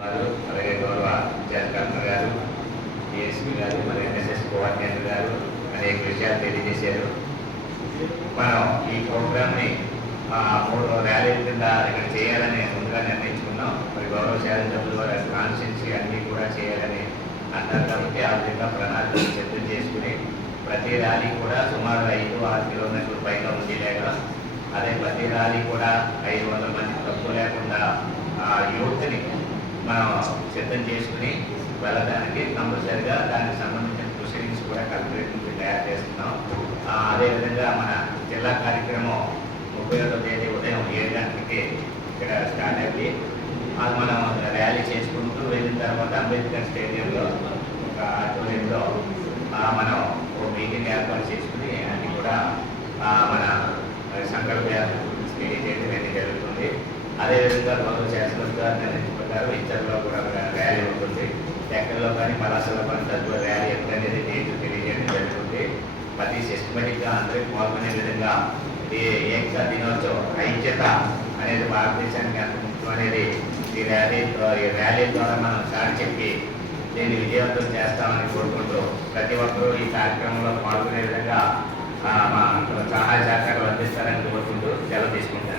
వారు అలాగే గౌరవ ఇన్ఛార్జ్ కలెక్టర్ గారు, డిఎస్పీ గారు, మరి ఎన్ఎస్ఎస్ కోఆర్డినేటర్ గారు అనేక విషయాలు తెలియజేశారు. మనం ఈ ప్రోగ్రామ్ని 3 ర్యాలీల కింద ఇక్కడ చేయాలని ముందుగా నిర్ణయించుకున్నాం. మరి గౌరవ శాసనసభ్యులు వారి కాన్స్టిట్యున్సీ అన్నీ కూడా చేయాలని అంటారు కాబట్టి ఆ విధంగా ప్రణాళికలు సిద్ధం చేసుకుని ప్రతి ర్యాలీ కూడా సుమారు 5-6 కిలోమీటర్ల పైగా ఉంది లేక అదే ప్రతి ర్యాలీ కూడా 500 మంది తక్కువ లేకుండా యూత్ని మనం సిద్ధం చేసుకుని వెళ్ళడానికి కంపల్సరిగా దానికి సంబంధించిన ప్రొసీడింగ్స్ కూడా కలెక్టరేట్ నుంచి తయారు చేస్తున్నాం. అదేవిధంగా మన జిల్లా కార్యక్రమం 31వ తేదీ ఉదయం 7 గంటలకి ఇక్కడ స్టార్ట్ అయ్యి అది మనం ర్యాలీ చేసుకుంటూ వెళ్ళిన తర్వాత అంబేద్కర్ స్టేడియంలో ఒక ఆడిటోరియంలో మనం ఓ మీటింగ్ ఏర్పాటు చేసుకుని అన్ని కూడా మన సంకల్ప తెలియజేయడం అనేది జరుగుతుంది. అదేవిధంగా గౌరవ శాసనసభ గారు నిర్ణయించిన ప్రకారం ఇతరులో కూడా ర్యాలీ ఉంటుంది. ఎక్కడలో కానీ పలాసలో కానీ తదుపరి ర్యాలీ ఎక్కడనేది డేట్ తెలియజేయడం జరుగుతుంది. ప్రతి సిస్టమేటిక్గా అందరికీ పాల్గొనే విధంగా ఈ ఏకతా దినోత్సవం ఐక్యత అనేది భారతదేశానికి ఎంత ముఖ్యం అనేది ఈ ర్యాలీ ద్వారా మనం చాటి చెప్పి దీన్ని విజయవంతం చేస్తామని కోరుకుంటూ ప్రతి ఒక్కరూ ఈ కార్యక్రమంలో పాల్గొనే విధంగా మా సహాయ సహకారాలు అందిస్తారని కోరుకుంటూ సెలవు తీసుకుంటాను.